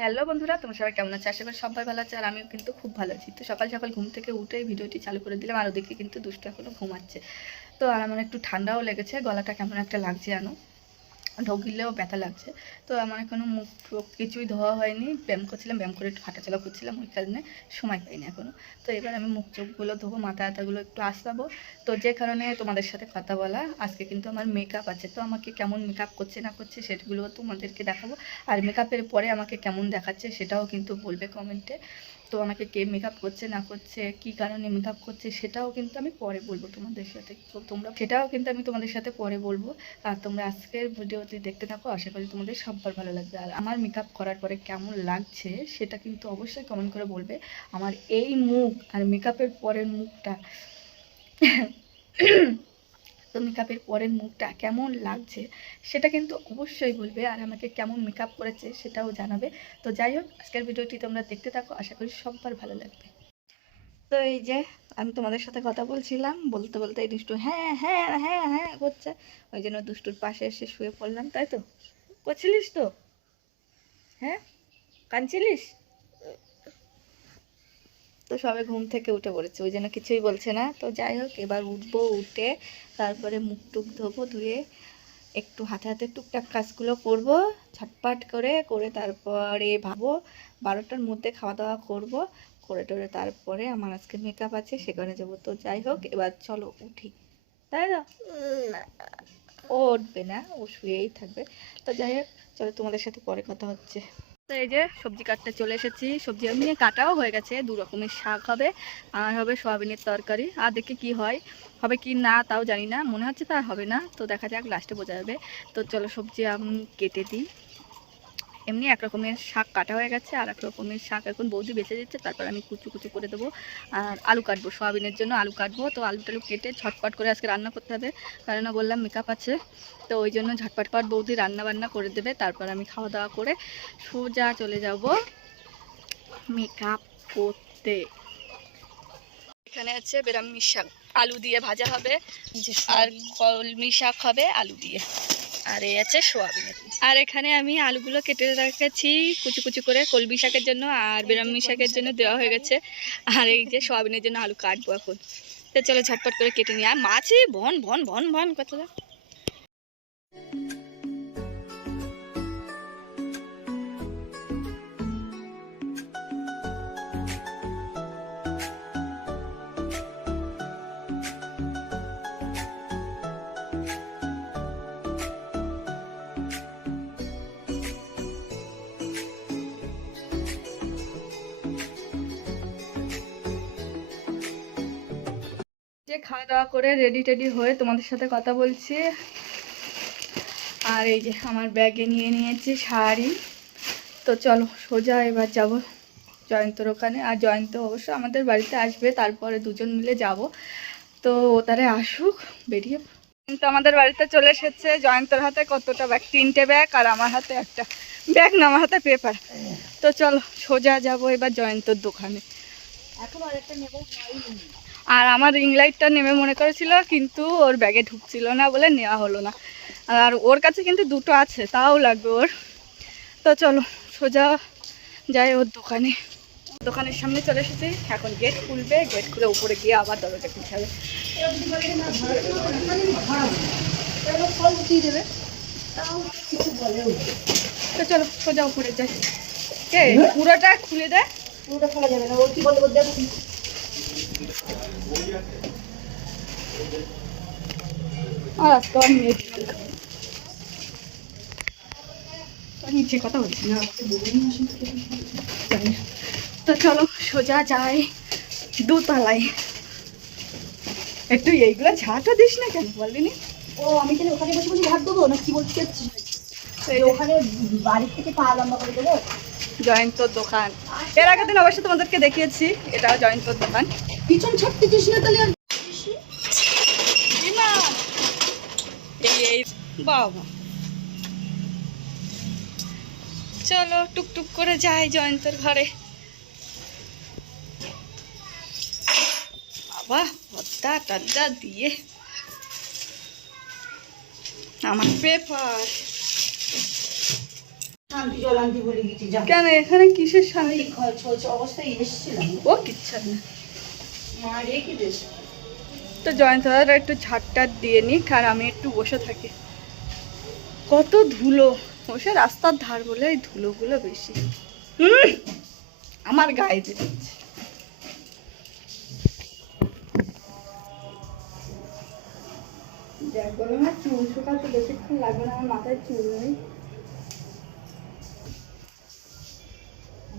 Hello বন্ধুরা, তোমরা সবাই কেমন আছো? আশা করি সবাই ভালো আছে। আর আমিও কিন্তু খুব ভালো আছি। তো সকাল সকাল ঘুম থেকে উঠেই ভিডিওটি চালু করে দিলাম। আর ওদিকে কিন্তু দুষ্টু এখনো ঘুমাচ্ছে। তো আর আমার একটু ঠান্ডাও লেগেছে, গলাটা কেমন একটা লাগছে জানো, ঢোক গিললেও ব্যথা লাগছে। তো আমার এখনও মুখ টুখ কিছুই ধোয়া হয়নি। ব্যায়াম করছিলাম, ব্যায়াম করে একটু হাঁটাচলা করছিলাম, ওই কারণে সময় পাইনি এখনও। তো এবার আমি মুখ চোখগুলো ধোবো, মাথা ব্যথাগুলো একটু আঁচড়াবো। তো যে কারণে তোমাদের সাথে কথা বলা, আজকে কিন্তু আমার মেকআপ আছে। তো আমাকে কেমন মেকআপ করছে না করছে সেগুলো তোমাদেরকে দেখাবো। আর মেকআপের পরে আমাকে কেমন দেখাচ্ছে সেটাও কিন্তু বলবে কমেন্টে। তো আমাকে কে মেকআপ করছে না করছে, কী কারণে মেকআপ করছে সেটাও কিন্তু আমি পরে বলবো তোমাদের সাথে। তো তোমরা সেটাও কিন্তু আমি তোমাদের সাথে পরে বলবো। আর তোমরা আজকের ভিডিওটি দেখতে থাকো, আশা করি তোমাদের সবার ভালো লাগবে। আর আমার মেকআপ করার পরে কেমন লাগছে সেটা কিন্তু অবশ্যই কমেন্ট করে বলবে। আমার এই মুখ আর মেকআপের পরের মুখটা তো মেকআপের পরের মুখটা কেমন লাগছে সেটা কিন্তু অবশ্যই বলবে। আর আমাকে কেমন মেকআপ করেছে সেটাও জানাবে। তো যাই হোক, আজকের ভিডিওটি তোমরা দেখতে থাকো, আশা করি সবার ভালো লাগবে। তো এই যে আমি তোমাদের সাথে কথা বলছিলাম, বলতে বলতে এই দুষ্টু হ্যাঁ হ্যাঁ হ্যাঁ হ্যাঁ করছে। ওই জন্য দুষ্টুর পাশে এসে শুয়ে পড়লাম। তাই তো করছিলিস তো? হ্যাঁ, কাঁদছিলিস? তো সবে ঘুম থেকে উঠে পড়েছে, ওই জন্য কিছুই বলছে না। তো যাই হোক, এবার উঠবো, উঠে তারপরে মুখ টুক ধোবো, ধুয়ে একটু হাতে হাতে টুকটাক কাজগুলো করবো ঝটপট করে করে তারপরে ভাবো 12টার মধ্যে খাওয়া দাওয়া করবো, করে টোরে তারপরে আমার আজকে মেকআপ আছে সেখানে যাবো। তো যাই হোক, এবার চলো উঠি। তাই না? ও উঠবে না, ও শুয়েই থাকবে। তো যাই হোক, চলো তোমাদের সাথে পরে কথা হচ্ছে। তো এই যে সবজি কাটতে চলে এসেছি, সবজি এমনি কাটাও হয়ে গেছে। দু রকমের শাক হবে, আর হবে সয়াবিনের তরকারি। আর দেখি কি হয়, হবে কি না তাও জানি না, মনে হচ্ছে তা হবে না। তো দেখা যাক, লাস্টে বোঝা যাবে। তো চলো সবজি আমি কেটে দিই। এমনি এক রকমের শাক কাটা হয়ে গেছে, আর এক রকমের শাক এখন বৌদি বেঁচে দিচ্ছে। তারপর আমি কুচু কুচু করে দেবো। আর আলু কাটবো, সয়াবিনের জন্য আলু কাটবো। তো আলু টালু কেটে ঝটপট করে আজকে রান্না করতে হবে, কারণ বললাম মেকআপ আছে। তো ওই জন্য ঝটপট বৌদি রান্না বান্না করে দেবে। তারপর আমি খাওয়া দাওয়া করে সোজা চলে যাব মেকআপ করতে। এখানে আছে বেরামি শাক, আলু দিয়ে ভাজা হবে। আর কলমি শাক হবে আলু দিয়ে। আর এই আছে সোয়াবিন। আর এখানে আমি আলুগুলো কেটে রেখেছি কুচি কুচি করে, কলমি শাকের জন্য আর বেরামি শাকের জন্য দেওয়া হয়ে গেছে। আর এই যে সোয়াবিনের জন্য আলু কাটবো এখন। তো চলো ঝটপট করে কেটে নিই। আর মাছই ভন ভন ভন ভন কথা। যে খাওয়া দাওয়া করে রেডি টেডি হয়ে তোমাদের সাথে কথা বলছি। আর এই যে আমার ব্যাগে নিয়ে নিয়েছি শাড়ি। তো চলো সোজা এবার যাব জয়ন্তর ওখানে। আর জয়ন্ত অবশ্য আমাদের বাড়িতে আসবে, তারপরে দুজন মিলে যাব। তো ও তারে আসুক, বেরিয়ে। কিন্তু আমাদের বাড়িতে চলে এসেছে। জয়ন্তর হাতে কতটা ব্যাগ, 3টে ব্যাগ, আর আমার হাতে একটা ব্যাগ না, আমার হাতে পেপার। তো চলো সোজা যাব এবার জয়ন্তর দোকানে। এখন আরেকটা নেব। আর আমার রিং লাইটটা নেমে মনে করেছিল, কিন্তু ওর ব্যাগে ঢুকছিল না বলে নেওয়া হলো না। আর ওর কাছে কিন্তু দুটো আছে, তাও লাগবে ওর। তো চলো সোজা যাই ওর দোকানে। দোকানের সামনে চলে এসেছি, এখন গেট খুলবে, গেট খুলে উপরে গিয়ে আবার দরজা খুলতে হবে। তো চলো সোজা উপরে যাই। কে পুরোটা খুলে দেয়? পুরোটা খোলা যাবে না, ও কি বলবো দেখ। আর আজকে আমি নিচে কথা বলছি না। তো চলো সোজা যাই দোতলায়। একটু এইগুলো ঝাঁটও দিস না কেন বলিনি? ও আমি তাহলে ওখানে বসে বসে ভাত দেবো না কি বলতে চাচ্ছিস? ওখানে বাড়ির থেকে পা লম্বা করে দেবো। জয়ন্তর দোকান এর আগের দিন অবশ্যই তোমাদেরকে দেখিয়েছি, এটাও জয়ন্তর দোকান। পিছন ছাড়তেছিস না তাহলে? এই বাবা, চলো টুকটুক করে যাই জয়ন্তর ঘরে। বাবা পদ্মা টদ্দা দিয়ে আমার পেপার। শান্তি জল আনতে বলে গেছি, যা। কেন এখানে কিসের শান্তি? এই ছলছ অবস্থায় এসেছিলাম, ও কিচ্ছা না। মা রেখে দিয়েছে। তো জয়ন্ত দাদা একটু ঝাড়টার দিয়ে নিক আর আমি একটু বসে থাকি। কত ধুলো, বসে রাস্তার ধার বলে এই ধুলোগুলো বেশি আমার গায়ে দিচ্ছে। দেখ বলো না, চুল শুকাতে বেশিক্ষণ লাগবে না, আমার মাথায় চুল নেই।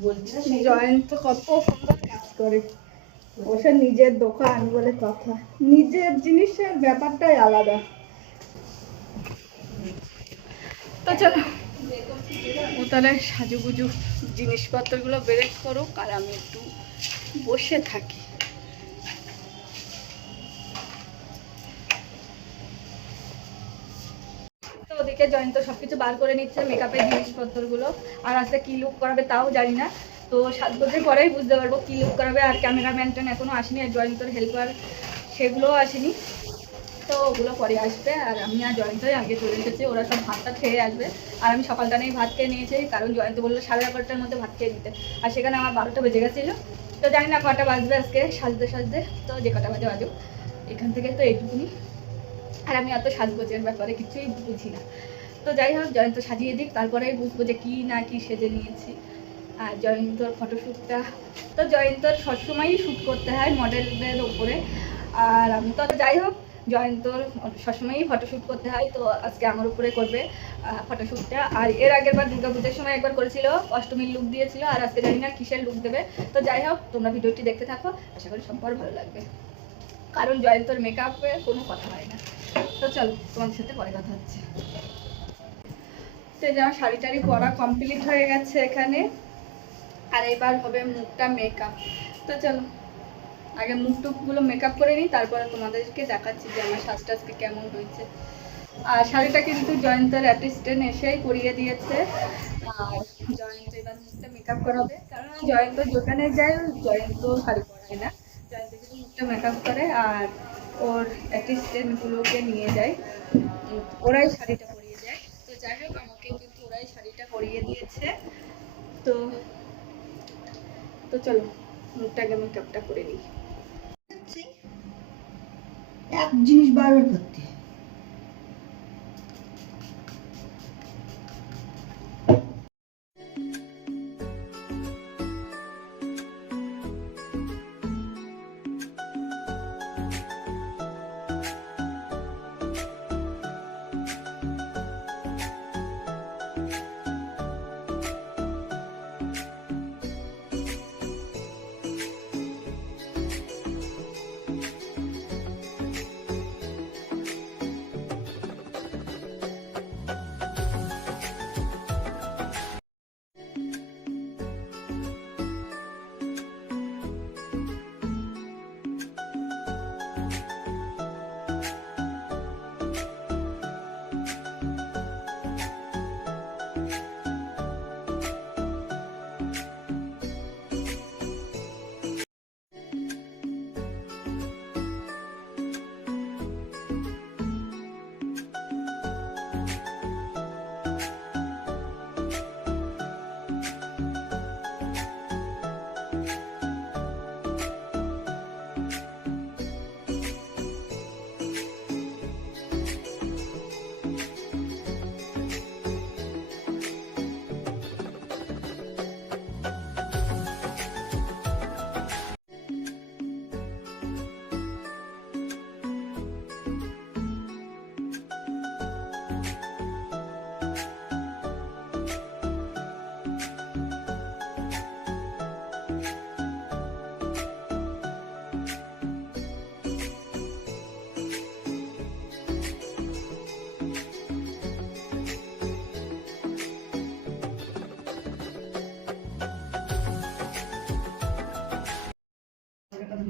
বলছি না সেই জয়ন্ত কত সুন্দর কাজ করে, বসে নিজের দোকান বলে কথা, নিজের জিনিসের ব্যাপারটাই আলাদা। তো চলো ও তাহলে সাজুগুজু জিনিসপত্রগুলো বের করুক আর আমি একটু বসে থাকি। তো ওদিকে জয়ন্ত সবকিছু বার করে নিচ্ছে, মেকআপের জিনিসপত্রগুলো, আর আজকে কি লুক করাবে তাও জানি না। তো সাজগোজের পরেই বুঝতে পারবো কি লুক করাবে। আর ক্যামেরাম্যানটা এখনো আসেনি, আর জয়ন্তর হেল্পার সেগুলোও আসেনি, তো ওগুলো পরে আসবে। আর আমি আর জয়ন্তই আগে চলে এসেছি, ওরা সব ভাতটা খেয়ে আসবে। আর আমি সকালটানেই ভাত খেয়ে নিয়েছি, কারণ জয়ন্ত বললো 11:30টার মধ্যে ভাত খেয়ে নিতে, আর সেখানে আমার 12টা বেজে গেছিলো। তো জানি না কটা বাজবে আজকে সাজতে সাজতে, তো যে কটা বাজে বাজুক, এখান থেকে তো এইটুকুনি। আর আমি অত সাজগোজের ব্যাপারে কিছুই বুঝি না। তো যাই হোক, জয়ন্ত সাজিয়ে দিক, তারপরেই বুঝবো যে কী না কি সেজে নিয়েছি। আর জয়ন্তর ফটোশ্যুটটা, তো জয়ন্তর সবসময়ই শ্যুট করতে হয় মডেলদের ওপরে, আর আমি তো যাই হোক জয়ন্তর সবসময়ই ফটোশ্যুট করতে হয়, তো আজকে আমার উপরে করবে ফটোশ্যুটটা। আর এর আগের বার দুর্গাপূজার সময় একবার করেছিল, অষ্টমীর লুক দিয়েছিল, আর আজকে জানি না কিসের লুক দেবে। তো যাই হোক, তোমরা ভিডিওটি দেখতে থাকো, আশা করি সবার ভালো লাগবে, কারণ জয়ন্তর মেকআপে কোনো কথা হয় না। তো চলো তোমাদের সাথে পরে কথা হচ্ছে। তো যেমন শাড়ি টাড়ি পরা কমপ্লিট হয়ে গেছে এখানে, আর এবার হবে মুখটা মেকআপ। তো চলো আগে মুখ টুকগুলো মেকআপ করে নিই, তারপরে তোমাদেরকে দেখাচ্ছি যে আমার সাজটা আজকে কেমন হয়েছে। আর শাড়িটা কিন্তু জয়ন্তর অ্যাসিস্ট্যান্ট এসেই পরিয়ে দিয়েছে, আর জয়ন্ত এবার মুখটা মেকআপ করাবে, কারণ জয়ন্ত যেখানে যায় জয়ন্ত শাড়ি পরায় না, জয়ন্ত কিন্তু মুখটা মেকআপ করে, আর ওর অ্যাসিস্ট্যান্টগুলোকে নিয়ে যায়, ওরাই শাড়িটা পরিয়ে দেয়। তো যাই হোক, আমাকেও কিন্তু ওরাই শাড়িটা পরিয়ে দিয়েছে। তো তো চলো মুখটাকে মেকআপটা করে নিই। এক জিনিস বারবার করতে হয়।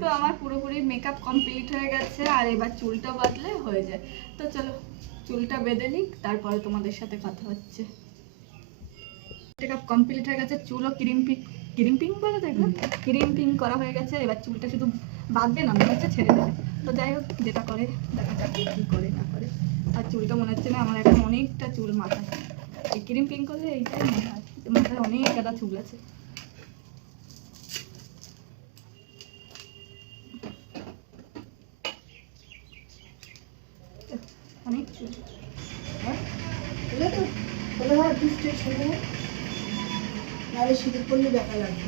তো আমার পুরোপুরি মেকআপ কমপ্লিট হয়ে গেছে, আর এবার চুলটা বাঁধলে হয়ে যায়। তো চলো চুলটা বেঁধে নিই, তারপরে তোমাদের সাথে কথা হচ্ছে। মেকআপ কমপ্লিট হয়ে গেছে, চুলও ক্রিম্পিং বলে দেখো, ক্রিম্পিং করা হয়ে গেছে। এবার চুলটা শুধু বাঁধবে না, মনে হচ্ছে ছেড়ে দেবে। তো যাই হোক, যেটা করে দেখা যাক কী করে না করে। আর চুলটা মনে হচ্ছে না, আমার এখন অনেকটা চুল মাথায়। এই ক্রিম পিঙ্ক করলে এইটাই মাথায়, মাথায় অনেক গাদা চুল আছে। অনেক চুল। নাহলে শীতের পড়লে দেখা লাগবে।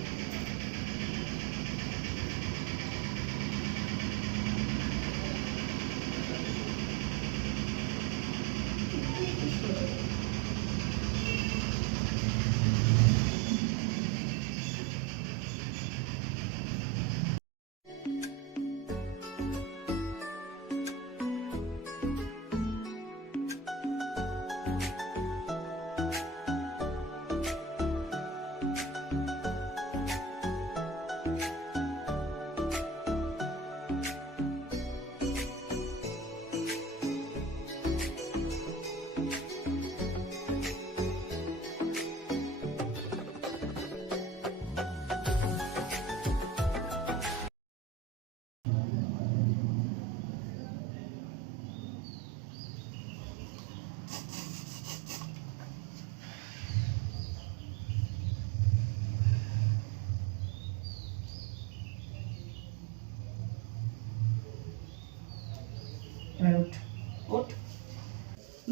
ওঠ।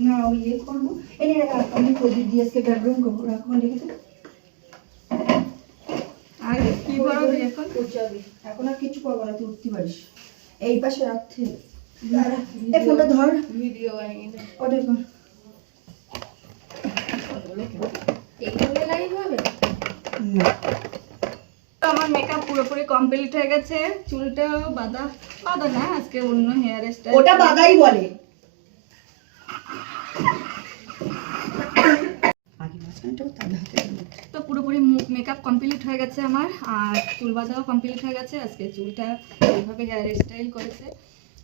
না ওই ইয়ে করবো, এনে আমি প্রদীপ দিয়ে আজকে ব্যাকগ্রাউন্ড করবো, রাখো লিখে দেবো। আর কি পরাবে এখন? যাবি এখন আর কিছু করবো না, তুই উঠতে পারিস। এই পাশে রাখতে এই ফোনটা ধর, ভিডিও বানিয়ে ওটা কর। এইগুলো লাইভ হবে? না আমার মেকআপ পুরোপুরি কমপ্লিট হয়ে গেছে। চুলটা বাঁধা না, আজকে অন্য হেয়ার স্টাইল। ওটা বাদাই বলে। তো পুরোপুরি মেকআপ কমপ্লিট হয়ে গেছে আমার, আর চুল বাঁধাও কমপ্লিট হয়ে গেছে। আজকে চুলটা এইভাবে হেয়ার স্টাইল করেছে।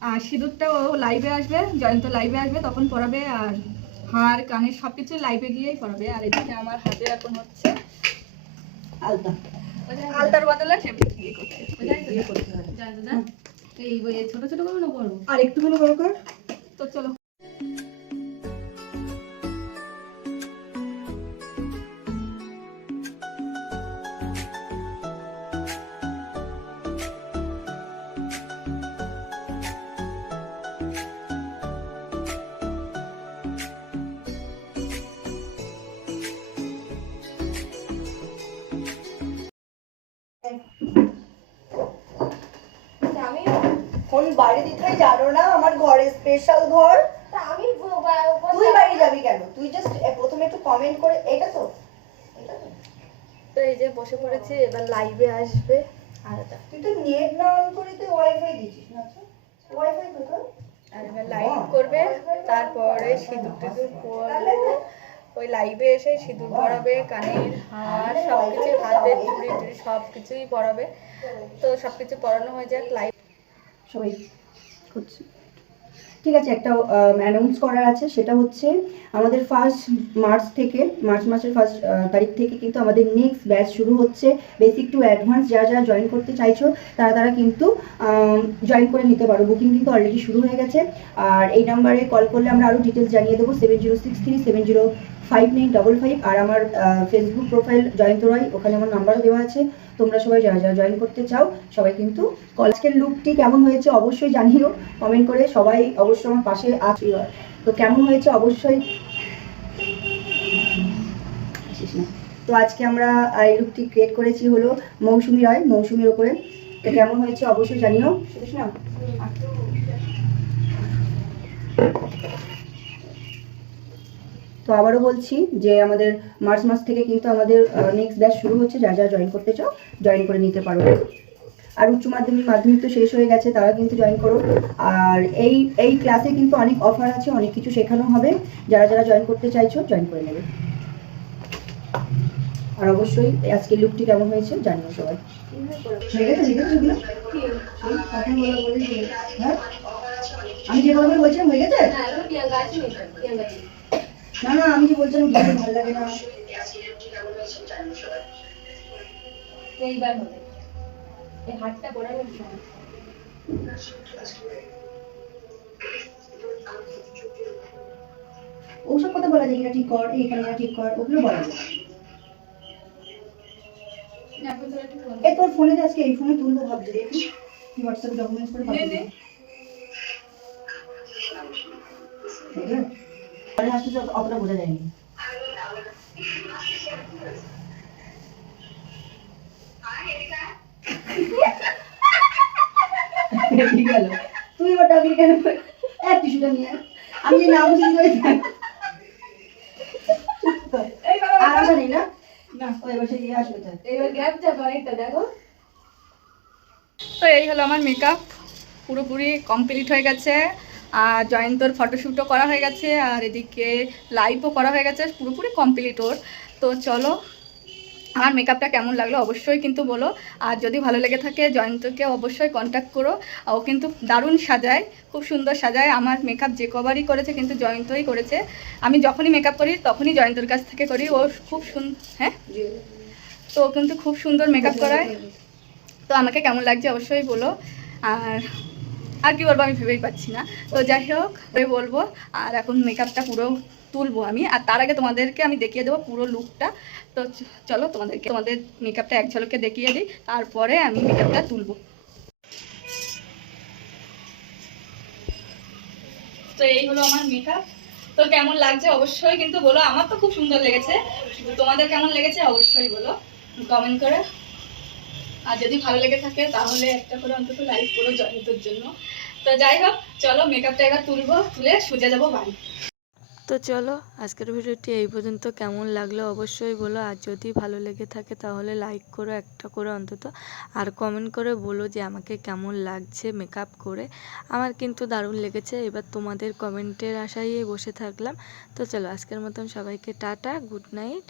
আর সিঁদুরটাও লাইভে আসবে, জয়ন্ত লাইভে আসবে তখন পরাবে। আর হার কানের সব কিছু লাইভে গিয়েই পরাবে। আর এদিকে আমার হাতে এখন হচ্ছে আলতা, আলতার বদলে ইয়ে করছে। এই ছোট ছোট করে না বড়? আর একটুখানি বড় কর। তো চলো। ফোন বাইরে দিতে হয় জানো না, আমার ঘরে স্পেশাল ঘর। আমি তুই বাইরে যাবি কেন? তুই জাস্ট প্রথমে একটু কমেন্ট করে, এটা তো তো এই যে বসে পড়েছি, এবার লাইভে আসবে। আর তুই তো নেট না অন করে তুই ওয়াইফাই দিছিস না? ওয়াইফাই তো আর এবার লাইভ করবে, তারপরে সিঁদুর টিঁদুর পরাবো। ওই লাইভে এসে সিঁদুর পরাবে, কানের হার সব কিছু, হাতের চুড়ি টুড়ি সব কিছুই পরাবে। তো সব কিছু পরানো হয়ে যাক, লাইভ সবাই করছে। ঠিক আছে, একটা অ্যানাউন্স করার আছে, সেটা হচ্ছে আমাদের 1 মার্চ থেকে, মার্চ মাসের 1 তারিখ থেকে কিন্তু আমাদের নেক্সট ব্যাচ শুরু হচ্ছে। বেসিক টু অ্যাডভান্স যারা যারা জয়েন করতে চাইছো তারা কিন্তু জয়েন করে নিতে পারো। বুকিং কিন্তু অলরেডি শুরু হয়ে গেছে। আর এই নাম্বারে কল করলে আমরা আরও ডিটেলস জানিয়ে দেবো, 7063705955। আর আমার ফেসবুক প্রোফাইল জয়ন্ত রয়, ওখানে আমার নাম্বারও দেওয়া আছে। তোমরা সবাই যারা যারা জয়েন করতে চাও সবাই কিন্তু আজকের লুকটি কেমন হয়েছে অবশ্যই জানিও কমেন্ট করে। সবাই অবশ্যই আমার পাশে আছে, তো কেমন হয়েছে অবশ্যই। তো আজকে আমরা এই লুকটি ক্রিয়েট করেছি হলো মৌসুমী রয়, মৌসুমীর ওপরে। তো কেমন হয়েছে অবশ্যই জানিও। না তো আবারও বলছি যে আমাদের মার্চ মাস থেকে কিন্তু আমাদের নেক্সট ব্যাচ শুরু হচ্ছে। যারা যারা জয়েন করতে চাও জয়েন করে নিতে পারো। আর উচ্চ মাধ্যমিক তো শেষ হয়ে গেছে, তারা কিন্তু জয়েন করো। আর এই ক্লাসে কিন্তু অনেক অফার আছে, অনেক কিছু শেখানো হবে। যারা যারা জয়েন করতে চাইছো জয়েন করে নেবে। আর অবশ্যই আজকের লুকটি কেমন হয়েছে জানিও সবাই। আমি যে কথা বলছিলাম হয়ে গেছে? না না, আমি যে বলছিলাম ভালো লাগে না। এইবার হবে এই হাতটা পড়াবে। ওসব কথা বলা যায়, এটা ঠিক কর, এইখানে এটা ঠিক কর, ওগুলো বলা যায়। এখন তোরা একটু ফোন এই তোর ফোনে আজকে এই ফোনে তুলবো ভাবছি, দেখি কি হোয়াটসঅ্যাপে ডকুমেন্টস করে নে পাঠিয়ে নে। দিই। দেখলে আরে আসলে অতটা বোঝা যায়নি। ঠিক গেল, তুই এবার ডাবলি কেন? এক টিস্যুটা নিয়ে আয়। আমি যে না বুঝি তুই এই বাবা, আর আসা নেই না? না ও এবার সে ইয়ে আসবে তাই। এবার গ্যাপ যাবে অনেকটা, দেখো। তো এই হলো আমার মেকআপ, পুরোপুরি কমপ্লিট হয়ে গেছে। আর জয়ন্তর ফটোশ্যুটও করা হয়ে গেছে, আর এদিকে লাইভও করা হয়ে গেছে, পুরোপুরি কমপ্লিট ওর। তো চলো, আমার মেকআপটা কেমন লাগলো অবশ্যই কিন্তু বলো। আর যদি ভালো লেগে থাকে জয়ন্তকে অবশ্যই কন্ট্যাক্ট করো। ও কিন্তু দারুণ সাজায়, খুব সুন্দর সাজায়। আমার মেকআপ যে কবারই করেছে কিন্তু জয়ন্তই করেছে। আমি যখনই মেকআপ করি তখনই জয়ন্তর কাছ থেকে করি। ও খুব হ্যাঁ, তো ও কিন্তু খুব সুন্দর মেকআপ করায়। তো আমাকে কেমন লাগছে অবশ্যই বলো। আর আর কি বলবো আমি ভেবেই পাচ্ছি না। তো যাই হোক বলবো। আর এখন মেকআপটা পুরো তুলবো আমি, আর তার আগে তোমাদেরকে আমি দেখিয়ে দেবো পুরো লুকটা। তো চলো তোমাদের মেকআপটা এক ঝলকে দেখিয়ে দিই, তারপরে আমি মেকআপটা তুলবো। তো এই হলো আমার মেকআপ। তো কেমন লাগছে অবশ্যই কিন্তু বলো। আমার তো খুব সুন্দর লেগেছে, তোমাদের কেমন লেগেছে অবশ্যই বলো কমেন্ট করে। আর যদি ভালো লেগে থাকে তাহলে একটা করে অন্তত লাইক করো জয়ন্তর জন্য। তো যাই হোক, চলো মেকআপটা এবার তুলবো, তুলে সোজা যাবো বাড়ি। তো চলো আজকের ভিডিওটি এই পর্যন্ত। কেমন লাগলো অবশ্যই বলো। আর যদি ভালো লেগে থাকে তাহলে লাইক করো একটা করে অন্তত, আর কমেন্ট করে বলো যে আমাকে কেমন লাগছে মেকআপ করে। আমার কিন্তু দারুণ লেগেছে। এবার তোমাদের কমেন্টের আশায় বসে থাকলাম। তো চলো আজকের মতন সবাইকে টাটা, গুড নাইট।